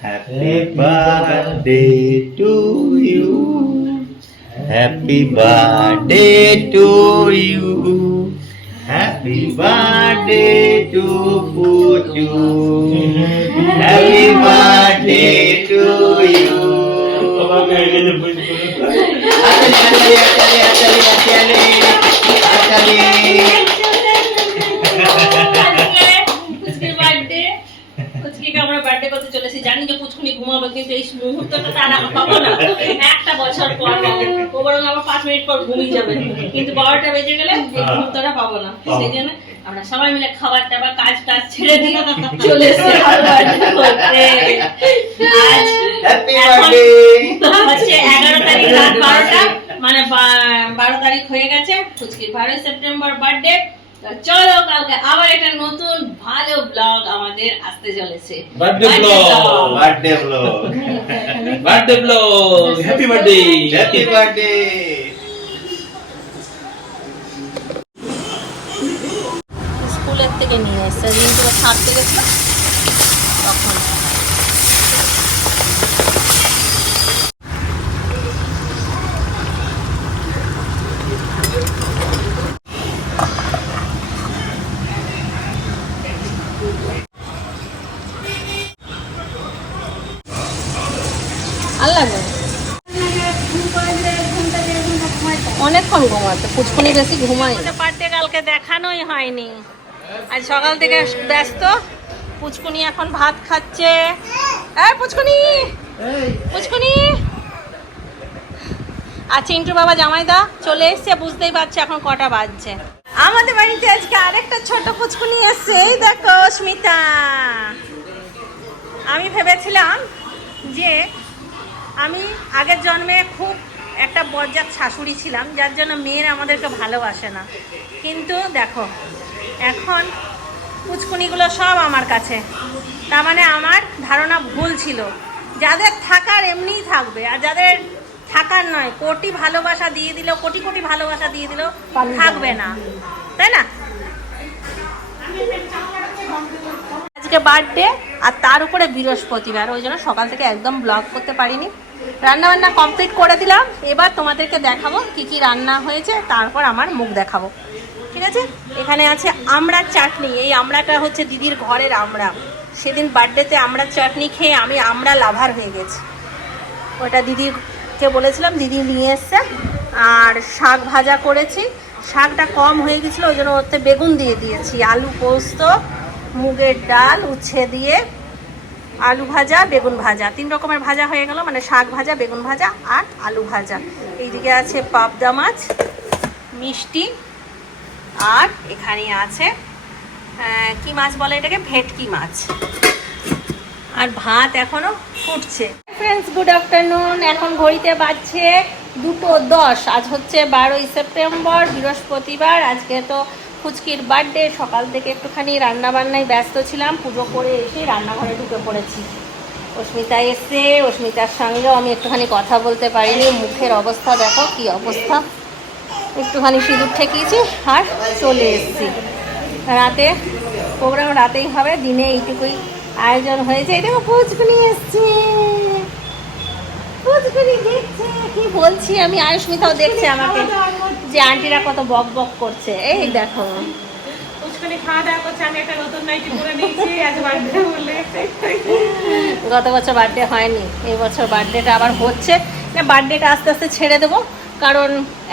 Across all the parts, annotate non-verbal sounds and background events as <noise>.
Happy birthday to you. Happy birthday to you. Happy birthday to Puchu. Happy birthday to you. Atali, atali, atali, atali, যে পুচকুনি ঘুমাবে কিন্তু এই মুহূর্তটা তারা পাবো না। একটা বছর পর ও বরং আবার পাঁচ মিনিট পর ঘুমিয়ে যাবে। কিন্তু বারোটা বেজে গেলে এই মুহূর্তটা পাবো না। সেই জন্য আমরা সবাই মিলে খাবার টাবার কাজ টাজ ছেড়ে দিয়ে চলে এসেছি এগারো তারিখ রাত বারোটা। মানে বারো তারিখ হয়ে গেছে। পুচকির বারোই সেপ্টেম্বর বার্থডে চলো কালকে আবার একটা নতুন ভালো ব্লগ আমাদের আসতে চলেছে। Birthday blog birthday blog birthday blog happy birthday happy birthday স্কুলের থেকে নিয়ে এসছে রিন্টু ছাড়তে গেছিল তখন। পুচকুনি বেশি ঘুমাই বার্থডে কালকে দেখানোই হয়নি। আজ সকাল থেকে ব্যস্ত। পুচকুনি এখন ভাত খাচ্ছে। এই পুচকুনি! পুচকুনি! আর চিন্টু বাবা জামাই জামাইদা চলে এসছে বুঝতেই পারছে এখন কটা বাজছে। আমাদের বাড়িতে আজকে আরেকটা ছোট পুচকুনি এসছে। এই দেখো স্মিতা আমি ভেবেছিলাম যে আমি আগের জন্মে খুব একটা বজ্জাত শাশুড়ি ছিলাম যার জন্য মেয়েরা আমাদেরকে ভালোবাসে না। কিন্তু দেখো এখন পুচকুনিগুলো সব আমার কাছে। তার মানে আমার ধারণা ভুল ছিল। যাদের থাকার এমনিই থাকবে আর যাদের থাকার নয় কোটি ভালোবাসা দিয়ে দিল কোটি কোটি ভালোবাসা দিয়ে দিল থাকবে না। তাই না? আজকে বার্থডে আর তার উপরে বৃহস্পতিবার ওই জন্য সকাল থেকে একদম ব্লগ করতে পারিনি। রান্না বান্না কমপ্লিট করে দিলাম। এবার তোমাদেরকে দেখাবো কি কি রান্না হয়েছে, তারপর আমার মুখ দেখাবো। ঠিক আছে? এখানে আছে আমড়ার চাটনি। এই আমড়াটা হচ্ছে দিদির ঘরের আমড়া। সেদিন বার্থডেতে আমড়ার চাটনি খেয়ে আমি আমড়া লাভার হয়ে গেছি। ওটা দিদিকে বলেছিলাম, দিদি নিয়ে এসছে। আর শাক ভাজা করেছি। শাকটা কম হয়ে গেছিল, ওই জন্য ওতে বেগুন দিয়ে দিয়েছি। আলু পোস্ত, মুগের ডাল, উচ্ছে দিয়ে আলু ভাজা, বেগুন ভাজা। তিন রকমের ভাজা হয়ে গেল মানে শাক ভাজা, বেগুন ভাজা আর আলু ভাজা। এইদিকে আছে পাবদা মাছ, মিষ্টি, আর এখানে আছে কি মাছ বলে এটাকে? ভেটকি মাছ। আর ভাত এখনও ফুটছে। ফ্রেন্ডস গুড আফটারনুন এখন ঘড়িতে বাজছে দুটো দশ। আজ হচ্ছে বারোই সেপ্টেম্বর, বৃহস্পতিবার। আজকে তো ফুচকির বার্থডে, সকাল থেকে একটুখানি রান্না বান্নায় ব্যস্ত ছিলাম, পুজো করে এসে রান্নাঘরে ঢুকে পড়েছি। অস্মিতা এসে অস্মিতার সঙ্গেও আমি একটুখানি কথা বলতে পারিনি, মুখের অবস্থা দেখো কি অবস্থা। একটুখানি সিঁদুর ঠেকিয়েছি আর চলে এসেছি। রাতে, প্রোগ্রাম রাতেই হবে, দিনে এইটুকুই আয়োজন হয়েছে। এই দেখো পুচকুনি এসছে। দেখছে? কি বলছি? আমি আয়ুষ্মিতাও দেখছে আমাকে যে আন্টিরা কত বক বক করছে। এই দেখো। গত বছর বার্থডে হয়নি এই বছর বার্থডেটা আবার হচ্ছে। না বার্থডেটা আস্তে আস্তে ছেড়ে দেবো কারণ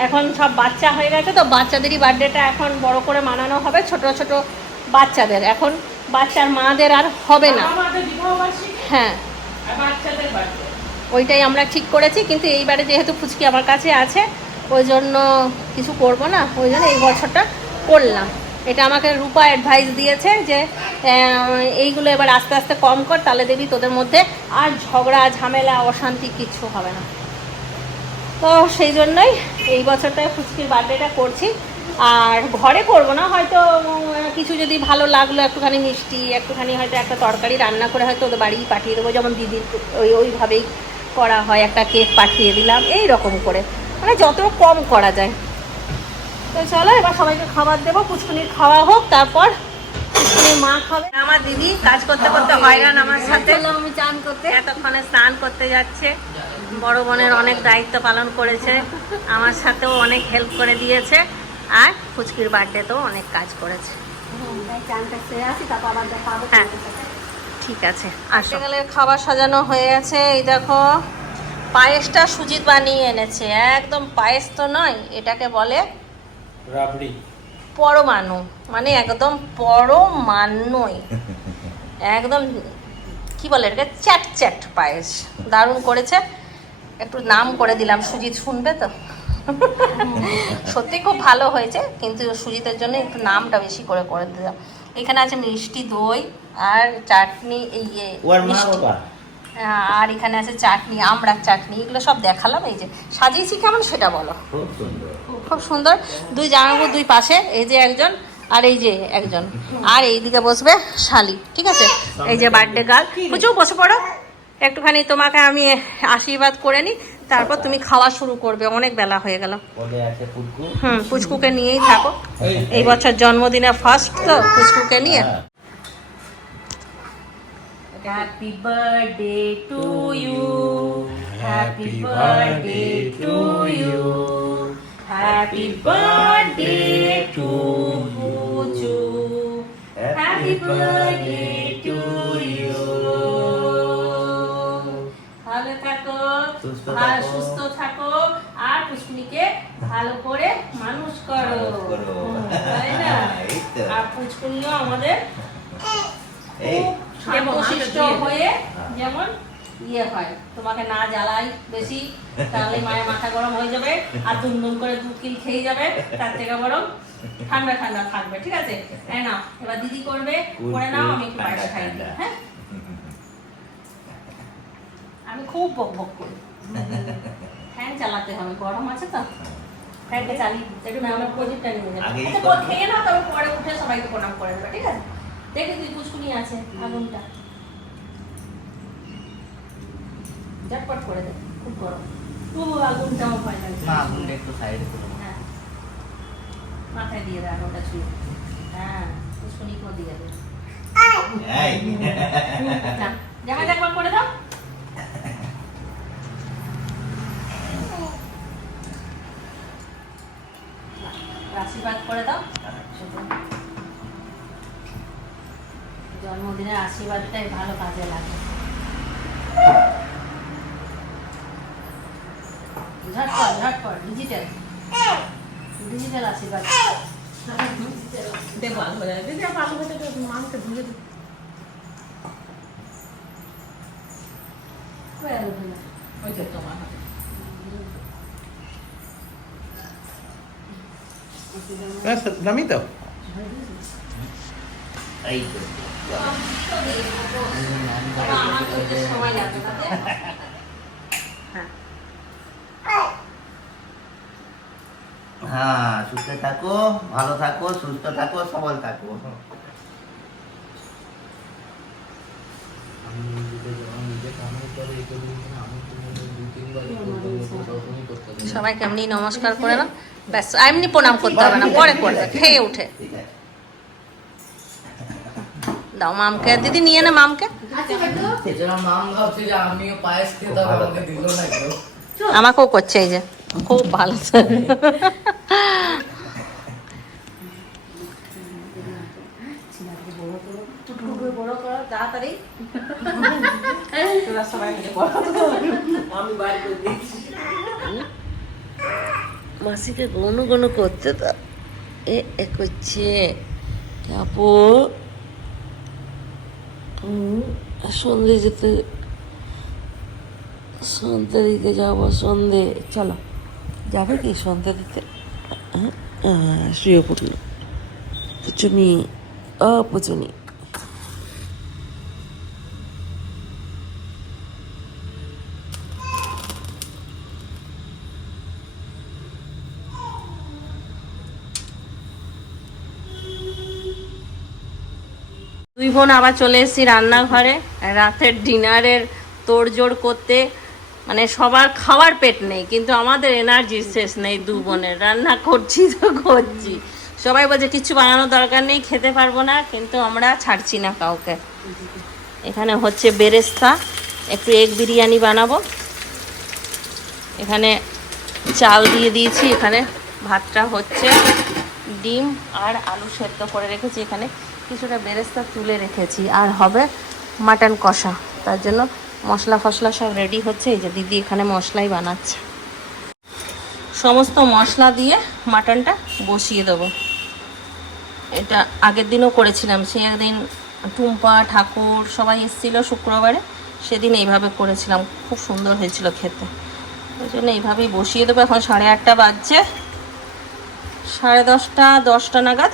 এখন সব বাচ্চা হয়ে গেছে তো বাচ্চাদেরই বার্থডেটা এখন বড় করে মানানো হবে ছোট ছোট বাচ্চাদের। এখন বাচ্চার মাদের আর হবে না। হ্যাঁ। বাচ্চাদের ওইটাই আমরা ঠিক করেছি, কিন্তু এইবারে যেহেতু ফুচকি আমার কাছে আছে, ওই জন্য কিছু করব না, ওই জন্য এই বছরটা করলাম। এটা আমাকে রূপা অ্যাডভাইস দিয়েছে যে এইগুলো এবার আস্তে আস্তে কম কর, তাহলে দেখবি তোদের মধ্যে আর ঝগড়া, ঝামেলা, অশান্তি কিচ্ছু হবে না। তো সেই জন্যই এই বছরটায় ফুচকির বার্থডেটা করছি। আর ঘরে করব না, হয়তো কিছু যদি ভালো লাগল, একটুখানি মিষ্টি, একটুখানি হয়তো একটা তরকারি রান্না করে হয়তো ওদের বাড়ি পাঠিয়ে দেবো, যেমন দিদির ওই, ওইভাবেই করা হয় একটা কেক পাঠিয়ে দিলাম এই রকম করে। মানে যত কম করা যায়। তো চলো এবার সবাইকে খাবার দেবো পুচকুনির খাওয়া হোক তারপর পুষ্কুনির মা খাবে। আমার দিদি কাজ করতে করতে হয়রান আমার সাথে। আমি চান করতে। এতক্ষণে স্নান করতে যাচ্ছে। বড় বোনের অনেক দায়িত্ব পালন করেছে। আমার সাথেও অনেক হেল্প করে দিয়েছে। আর ফুচকির বার্থডেতেও অনেক কাজ করেছে। হ্যাঁ। ঠিক আছে আসো। গেলে খাবার সাজানো হয়ে গেছে এই দেখো। পায়েসটা সুজিত বানিয়ে এনেছে একদম পায়েস তো নয় এটাকে বলে রাবড়ি। পরমাণু মানে একদম পরমাণুই। একদম কি বলে এটাকে? চ্যাট চ্যাট পায়েস। দারুণ করেছে। একটু নাম করে দিলাম সুজিত শুনবে তো? সত্যি খুব ভালো হয়েছে কিন্তু সুজিতের জন্য একটু নামটা বেশি করে করে দিলাম। এখানে আছে মিষ্টি দই আর চাটনি এই ইয়ে, হ্যাঁ, আর এখানে আছে চাটনি আমড়ার চাটনি এগুলো সব দেখালাম এই যে সাজিয়েছি কেমন সেটা বলো। খুব সুন্দর। দুই জামাইবাবু দুই পাশে এই যে একজন আর এই যে একজন। আর এইদিকে বসবে শালি ঠিক আছে? এই যে বার্থডে গার্ল। বুঝো বসে পড়ো একটুখানি তোমাকে আমি আশীর্বাদ করে নিই। তারপর তুমি খাওয়া শুরু করবে অনেক বেলা হয়ে গেল। হুম পুচকুকে নিয়েই থাকো। এই বছর জন্মদিনে ফার্স্ট তো পুচকুকে নিয়ে। হ্যাঁ। Happy birthday to you happy birthday to you happy birthday to Puchu happy birthday to থাকো সুস্থ ভালো থাকো। সুস্থ থাকো। আর পুষ্কুনিকে ভালো করে মানুষ করো। তাই না? <laughs> আর পুষ্কুনিও আমাদের এই। শান্তশিষ্ট হয়ে যেমন ইয়ে হয়। তোমাকে না জ্বালাই বেশি তাহলে মায়ের মাথা গরম হয়ে যাবে আর দুমদুম করে দু কিল খেয়ে যাবে। তার থেকে বরং ঠান্ডা ঠান্ডা থাকবে। ঠিক আছে? <laughs> হ্যাঁ না এবার দিদি করবে করে নাও আমি একটু পায়েস খাই। দিই হ্যাঁ? আমি খুব বক বক করি। ফ্যান চালাতে হবে গরম আছে তো। ফ্যানটা চালিয়ে একটু প্রদীপটা নিয়ে যাবে আচ্ছা, খেয়ে নাও তবে পরে উঠে সবাইকে প্রণাম করে দেবে ঠিক আছে? দেখে তুই আছে আগুনটা। ঝটপট করে দে খুব গরম। ও আগুনটা আমার ভয় আগুনটা একটু সাইডে করে হ্যাঁ। মাথায় দিয়ে দে আগুনটা ছুঁয়ে। হ্যাঁ পুষ্কুনিকেও দিয়ে দে। না করে দাও আশীর্বাদ করে দাও। জন্মদিনের আশীর্বাদটাই ভালো কাজে লাগে। ঝটপট ঝটপট ডিজিটাল ডিজিটাল আশীর্বাদ। দেবো আলু ভাজা। দিদি আমার আলু ভাজা মামকে ধুয়ে দিই ওই যে তোমার হাতে। তো এই তো। তাতে হ্যাঁ হ্যাঁ সুস্থ থাকো ভালো থাকো সুস্থ থাকো সবল থাকো সবাই কেমনি নমস্কার করে না ব্যাস, এমনি প্রণাম করতে হবে না, পরে করবে, খেয়ে উঠে। দাও মামকে, দিদি নিয়ে নে মামকে। আমাকেও করছে এই যে, খুব ভালো। তাড়াতাড়ি মাসিকে গনু গনু করতে তো। এ এ করছে। হুম, সন্ধে যেতে সন্ধে দিতে যাব সন্ধে চলো। যাবে কি সন্ধে দিতে? হ্যাঁ? শুয়ে পড়ল। পুচুনি ও পুচুনি দুই বোন আবার চলে এসেছি রান্নাঘরে। রাতের ডিনারের তোড়জোড় করতে। মানে সবার খাওয়ার পেট নেই, কিন্তু আমাদের এনার্জি শেষ নেই দু বোনের। রান্না করছি তো করছি। সবাই বলছে কিচ্ছু বানানোর দরকার নেই, খেতে পারব না, কিন্তু আমরা ছাড়ছি না কাউকে। এখানে হচ্ছে বেরেস্তা, একটু এগ বিরিয়ানি বানাবো। এখানে চাল দিয়ে দিয়েছি, এখানে ভাতটা হচ্ছে। ডিম আর আলু সেদ্ধ করে রেখেছি এখানে। কিছুটা বেরেস্তা তুলে রেখেছি। আর হবে মাটন কষা। তার জন্য মশলা ফসলা সব রেডি হচ্ছে। এই যে দিদি এখানে মশলাই বানাচ্ছে। সমস্ত মশলা দিয়ে মাটনটা বসিয়ে দেবো। এটা আগের দিনও করেছিলাম। সে একদিন টুম্পা, ঠাকুর সবাই এসেছিল শুক্রবারে। সেদিন এইভাবে করেছিলাম। খুব সুন্দর হয়েছিল খেতে। ওই জন্য এইভাবেই বসিয়ে দেবো। এখন সাড়ে আটটা বাজছে। সাড়ে দশটা দশটা নাগাদ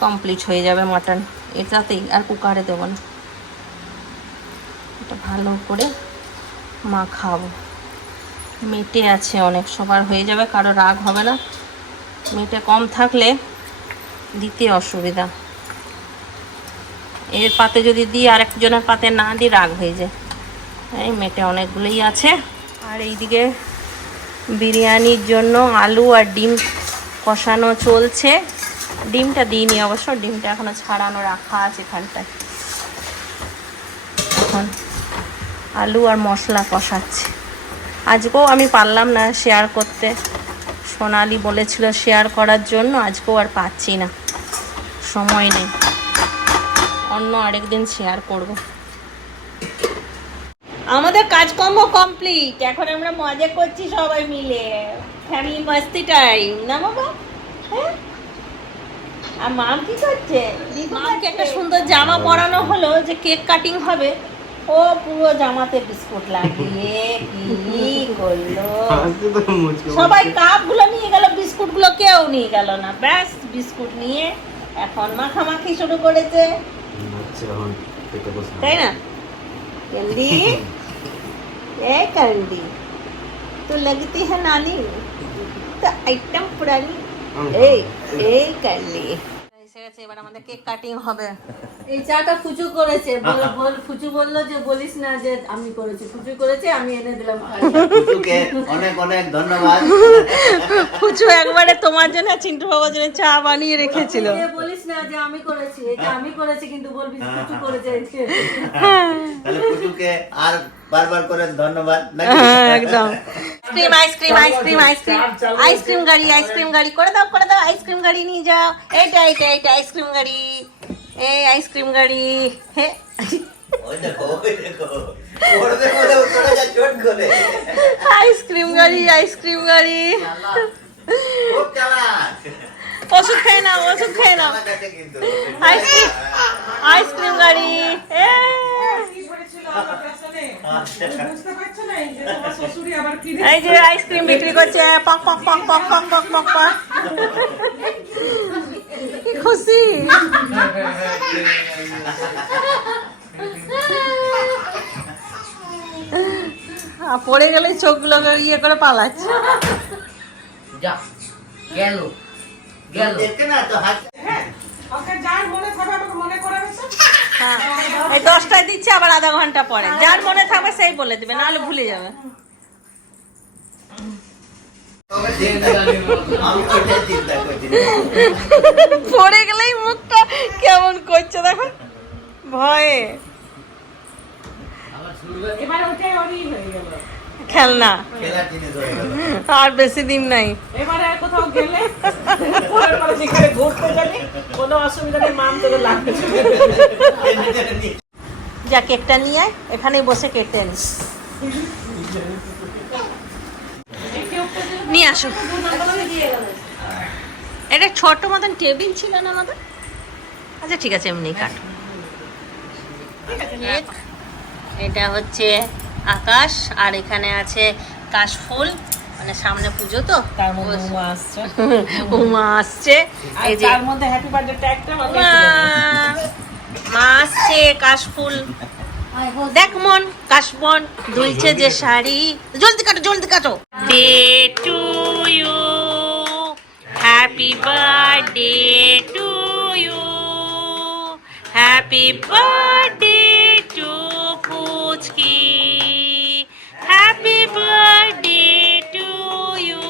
কমপ্লিট হয়ে যাবে মাটন এটাতেই আর কুকারে দেবো না। এটা ভালো করে মাখাবো। মেটে আছে অনেক, সবার হয়ে যাবে, কারও রাগ হবে না। মেটে কম থাকলে দিতে অসুবিধা। এর পাতে যদি দিই, আরেকজনের পাতে না দিই, রাগ হয়ে যায়। এই মেটে অনেকগুলোই আছে। আর এইদিকে বিরিয়ানির জন্য আলু আর ডিম কষানো চলছে। ডিমটা দিইনি অবশ্য, ডিমটা এখনও ছাড়ানো রাখা আছে এখানটায়। এখন আলু আর মশলা কষাচ্ছে। আজকেও আমি পারলাম না শেয়ার করতে। সোনালি বলেছিল শেয়ার করার জন্য, আজকেও আর পাচ্ছি না। সময় নেই। অন্য আরেকদিন শেয়ার করব। আমাদের কাজকর্ম কমপ্লিট এখন আমরা মজা করছি সবাই মিলে। ফ্যামিলি মাস্তি টাইম না বাবা? হ্যাঁ? আর মাম কি করছে? মামকে একটা সুন্দর জামা পরানো হলো যে কেক কাটিং হবে। ও পুরো জামাতে বিস্কুট লাগিয়ে কি করল? সবাই কাপগুলো নিয়ে গেল বিস্কুটগুলো কেউ নিয়ে গেল না। ব্যাস বিস্কুট নিয়ে এখন মাখামাখি শুরু করেছে। তাই না? ক্যান্ডি এ ক্যান্ডি তো লাগতি হ্যাঁ নানি? তো আইটেম পুরানি। এই এই এসে গেছে এবার আমাদের কেক কাটিং হবে। এই চাটা ফুচু করেছে বল- বল ফুচু বলল যে বলিস না যে আমি করেছি। ফুচু করেছে আমি এনে দিলাম পুচুকে অনেক অনেক ধন্যবাদ। পুচু একবারে তোমার জন্য চিন্টু বাবার জন্য চা বানিয়ে রেখেছিল। যে বলিস না যে আমি করেছি এটা আমি করেছি কিন্তু বলবি ফুচু করেছে। তাহলে পুচুকে আর বারবার করে ধন্যবাদ। হ্যাঁ, একদম। Ice cream ice cream ice cream ice cream ice cream গাড়ি আইসক্রিম গাড়ি। করে দাও করে দাও আইসক্রিম গাড়ি নিয়ে যাও। এইটা এইটা এইটা আইসক্রিম গাড়ি। এই আইসক্রিম গাড়ি। হে। আইসক্রিম গাড়ি আইসক্রিম গাড়ি। ওষুধ খেয়ে নাও ওষুধ খেয়ে নাও। আইসক্রিম গাড়ি এ বুঝতে পারছ না এই যে তোমার শ্বশুরই আবার কি এই যে আইসক্রিম বিক্রি করছে পক পক পক পক পক পক পক পক। খুশি? আ, পড়ে গেলে চোখগুলো ইয়ে করে পালাচ্ছে। যা গেল না তো হাত মনে মনে হ্যাঁ এই দশটায় দিচ্ছে আবার আধা ঘণ্টা পরে। যার মনে থাকবে সেই বলে দিবে নাহলে ভুলে যাবে তবে চিন্তা আমি ওইটাই চিন্তা করছি পড়ে গেলেই মুখটা কেমন করছে দেখো। ভয়ে। খেলনা। আর বেশি দিন নাই। এবারে কোথাও গেলে ঘুরতে কোনো অসুবিধা নেই মাম তোকে লাগবে যা কেকটা নিয়ে এখানেই বসে কেটে নিস নিয়ে আসো। এটা ছোট মতন টেবিল ছিল না আমাদের? আচ্ছা ঠিক আছে এমনি কাটো। এটা হচ্ছে আকাশ আর এখানে আছে কাশফুল। মানে সামনে পুজো তো। তার মধ্যে উমা আসছে। <laughs> উমা আসছে। এই যে তার মধ্যে হ্যাপি বার্থডে ট্যাগটা মা মা আসছে কাশফুল। দেখ মন কাশবন দুলছে যে শাড়ি। জলদি কাটো জলদি কাটো। Day to Happy birthday to you. Happy birthday to Puchki. Happy birthday to you.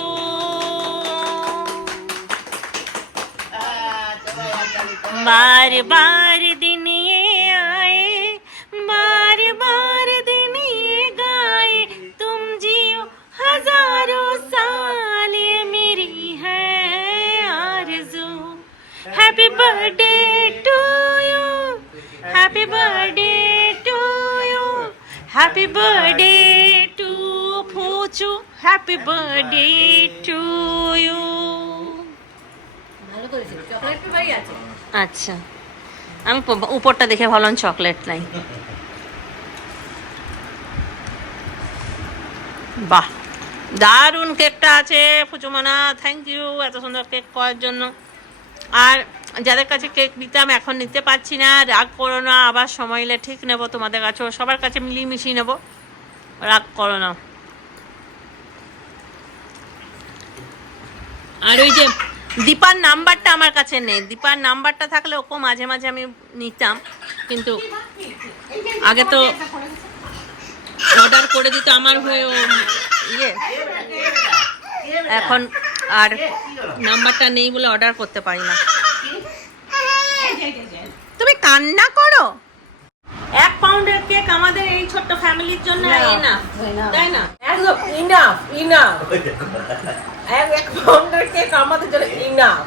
बार बार আচ্ছা। আমি উপরটা দেখে ভাবলাম চকলেট নাই। বাহ, দারুণ কেকটা আছে ফুচুমানা থ্যাংক ইউ এত সুন্দর কেক করার জন্য। আর যাদের কাছে কেক নিতাম এখন নিতে পারছি না, রাগ করো না, আবার সময় এলে ঠিক নেব তোমাদের কাছেও, সবার কাছে মিলিয়ে মিশিয়ে নেব। রাগ করো না। আর ওই যে দীপার নাম্বারটা আমার কাছে নেই। দীপার নাম্বারটা থাকলে ওকে মাঝে মাঝে আমি নিতাম, কিন্তু আগে তো অর্ডার করে দিত আমার হয়ে ও ইয়ে। এখন আর নাম্বারটা নেই বলে অর্ডার করতে পারি না। তুমি কান্না করো? এক পাউন্ডের কেক আমাদের এই ছোট্ট ফ্যামিলির জন্য তাই না? একদম ইনাফ ইনাফ এক এক পাউন্ডার কেক আমাদের জন্য ইনাফ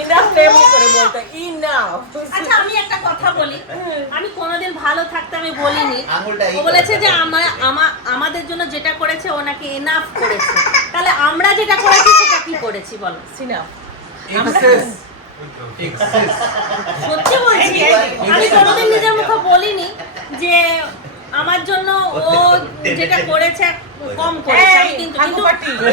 ইনাফ নেমে করে বলতে ইনাফ আচ্ছা আমি একটা কথা বলি। আমি কোনোদিন ভালো থাকতে আমি বলিনি। ও বলেছে যে আমার আমাদের জন্য যেটা করেছে ও নাকি এনাফ করেছে। তাহলে আমরা যেটা করেছি সেটা কি করেছি বলো? সিনাফ সত্যি বলছি আমি কোনোদিন নিজের মুখে বলিনি যে আমার জন্য ও <laughs> যেটা করেছে কম করেছে আমি কিন্তু কিন্তু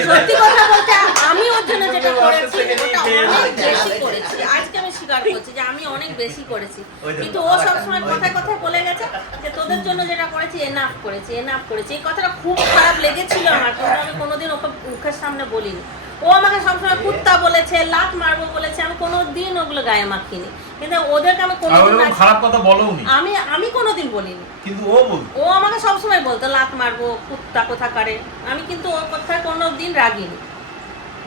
সত্যি কথা বলতে আমি ওর জন্য <laughs> যেটা করেছি ওটা অনেক বেশি করেছি। আজকে আমি স্বীকার করছি যে আমি অনেক বেশি করেছি। কিন্তু ও সবসময় কথায় কথায় বলে গেছে যে তোদের জন্য যেটা করেছি এনাফ করেছি এনাফ করেছি। এই কথাটা খুব খারাপ লেগেছিল আমার কিন্তু আমি কোনোদিন ওকে মুখের সামনে বলিনি। ও আমাকে সবসময় কুত্তা বলেছে লাত মারবো বলেছে আমি কোনো দিন ওগুলো গায়ে মাখিনি। কিন্তু ওদেরকে আমি কোনোদিন খারাপ কথা বলোনি আমি আমি কোনোদিন বলিনি। কিন্তু ও বল ও আমাকে সবসময় বলতো লাত মারবো কুত্তা কোথাকারে। আমি কিন্তু ওর কথায় কোনো দিন রাগিনি।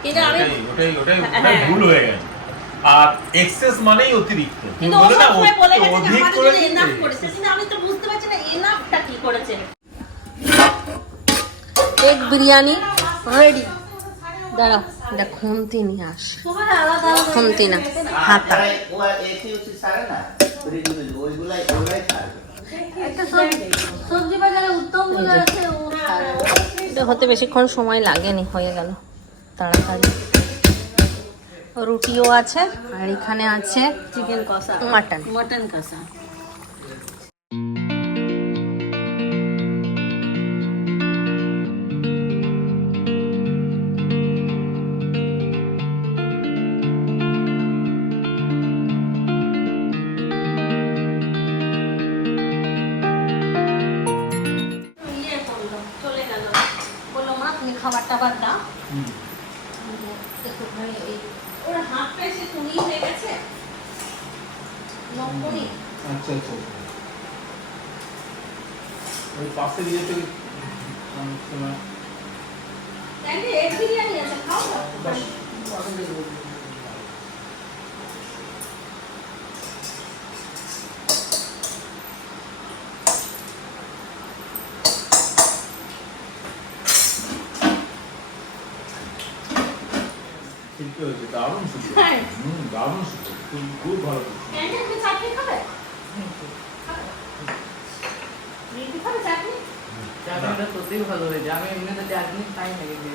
কিন্তু আমি ওটাই ওটাই ওটাই হ্যাঁ। ভুল হয়ে গেছে। আর এক্সেস মানেই অতিরিক্ত। কিন্তু ও বলে সবসময় বলে গেছে যে আমাদের জন্য এনাফ করেছে। কিন্তু আমি তো বুঝতে পারছি না এনাফটা কি করেছে। এগ বিরিয়ানি রেডি দাঁড়াও এটা খুন্তি নিয়ে আস। খুন্তি না হাতা। এটা হতে বেশিক্ষণ সময় লাগেনি হয়ে গেল। তাড়াতাড়ি। রুটিও আছে আর এখানে আছে চিকেন কষা। মাটন মটন কষা। নকনি আচ্ছা আচ্ছা ওই পাশে দিয়ে থেকে ক্যান্ডি এগ বিরিয়ানি আছে খাও না ঠিক হয়েছে দারুণ সুন্দর। হ্যাঁ। হুম দারুণ খুব খুব ভালো করছে। ক্যান্ডি তুমি চাটনি খাবে রিঙ্কি খাবে চাটনি চাটনিটা ভালো হয়েছে আমি এমনিতে চাটনি খাই না কিন্তু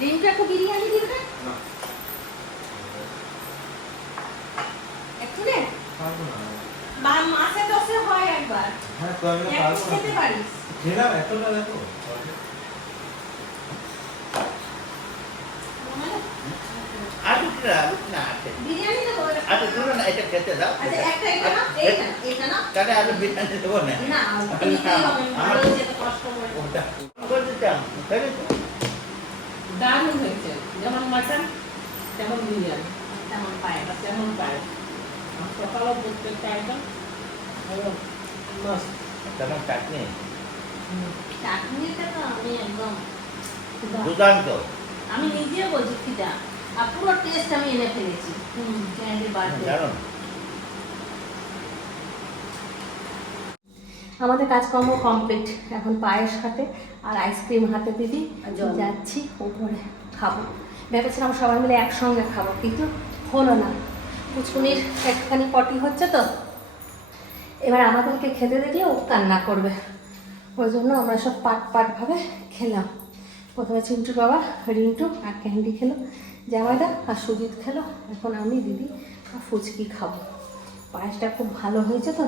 রিঙ্কি একটু বিরিয়ানি দিবে একটু নে পারব না। বা মাসে দশে হয় একবার। হ্যাঁ তো আমি পারব না। খেতে পারিস। খেলাম এতটা দেখো। বিরিয়ানি আচ্ছা দুটো না এটা খেতে দাও। আচ্ছা একটা এটা না এইটা এটা না। তাহলে আমি বিরিয়ানি দেবো না। না ভালো যেতে কষ্ট করে। ওটা করে দিতাম তাই তো দারুণ হয়েছে। যেমন মাটন তেমন বিরিয়ানি। তেমন পায় তেমন পায় সকালেও প্রত্যেকটা আইটেম তেমন চাটনি? চাটনিটা তো আমি একদম দুর্দান্ত। আমি নিজেও বলছি খিদা। আর পুরো টেস্ট আমি এনে ফেলেছি। ক্যান্ডি বার্থডে আমাদের কাজকর্ম কমপ্লিট এখন পায়েস হাতে আর আইসক্রিম হাতে দিদি। আর জল। যাচ্ছি উপরে খাব। ভেবেছিলাম সবাই মিলে একসঙ্গে খাব কিন্তু হলো না। কুচকুনির একখানি পটি হচ্ছে তো। এবার আমাদেরকে খেতে দেখলে ও কান্না করবে। ওই জন্য আমরা সব পাট পাটভাবে খেলাম। প্রথমে চিন্টু বাবা রিন্টু আর ক্যান্ডি খেলো। জামাইদা আর সুজিত খেলো। এখন আমি দিদি আর ফুচকি খাব। পায়েসটা খুব ভালো হয়েছে তো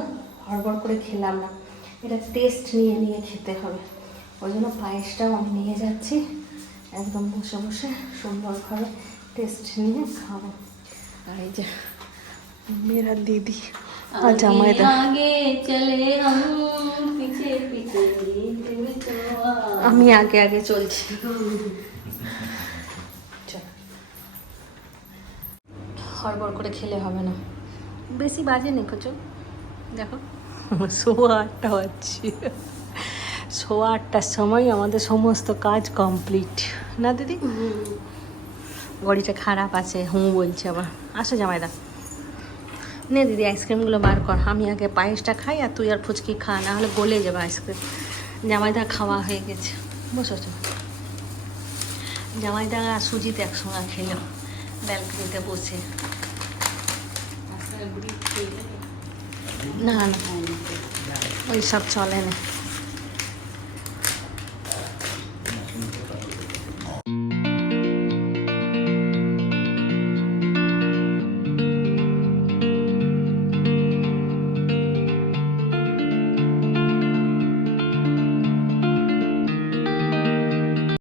হড়বড় করে খেলাম না। এটা টেস্ট নিয়ে নিয়ে খেতে হবে। ওই জন্য পায়েসটাও আমি নিয়ে যাচ্ছি। একদম বসে বসে সুন্দরভাবে টেস্ট নিয়ে খাব। আর এই যে মেরা দিদি আর জামাইদা। আমি আগে আগে চলছি। হড়বড় করে খেলে হবে না। বেশি বাজে নেই প্রচুর দেখো। <laughs> সোয়া আটটা হচ্ছে সোয়া আটটার সময় আমাদের সমস্ত কাজ কমপ্লিট। না দিদি? ঘড়িটা খারাপ আছে হুঁ বলছে আবার। আসো জামাইদা। নে দিদি আইসক্রিমগুলো বার কর। আমি আগে পায়েসটা খাই আর তুই আর ফুচকি খা না হলে গলে যাবে আইসক্রিম। জামাইদা খাওয়া হয়ে গেছে। বসো। জামাইদা আর সুজিত একসঙ্গে খেলো। ব্যালকনিতে বসে। না না ওই সব চলে না।